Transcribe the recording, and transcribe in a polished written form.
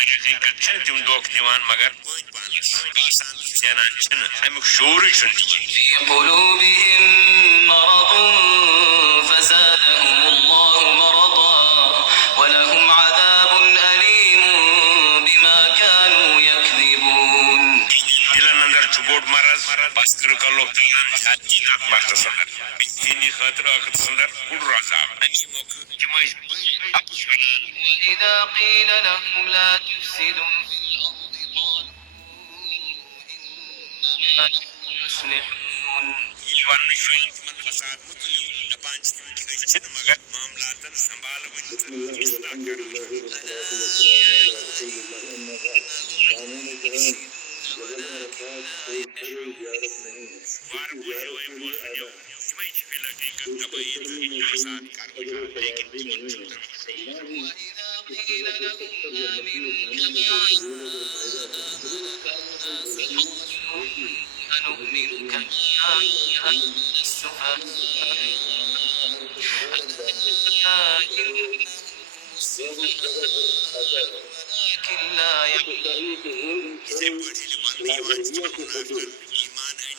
حقیقت چھنہ تم دھوکہ دِوان مگر پٲنۍ پانس باسان زینان چھنہ امیُک شعوٗرٕے چھُنہٕ تِمن في قلوبهم مرض فزادهم الله مرضا ولهم عذاب أليم بما كانوا يكذبون. دلن اندر چھُ بوٚڑ مرض بس کٔرٕکھ اللہ تعالیٰ ہن زیادتی تتھ بختس اندر تہنٛدِ خٲطرٕ ٲخرتس اندر پُر عذاب امی موقعہٕ تِم ٲسۍ بٔلۍ اپُز ونان. وإذا قيل لهم لا تفسدوا في الأرض قالوا إنما نحن مصلحون. یہ وننہٕ چھُ یِوان تِمن فساد متعلق دپان چھِ تِم کہِ أسۍ چھِنہٕ مگر معاملاتن سنبھالوٕنۍ تہٕ اصلاح کران. وارٕ بوٗزِو أمۍ بوزنِو تِمے چھِ فی الحقیقت تبٲہی تہٕ فساد کران لیکن تِمن چھُنہٕ تَگان. وإذا قيل لهم آمنوا كما أنؤمن كما آمن السفهاء ولكن لا يعلمون. اِتھَے پٲٹھۍ ییٚلہِ وننہٕ یِوان چھِ تِمن منافقن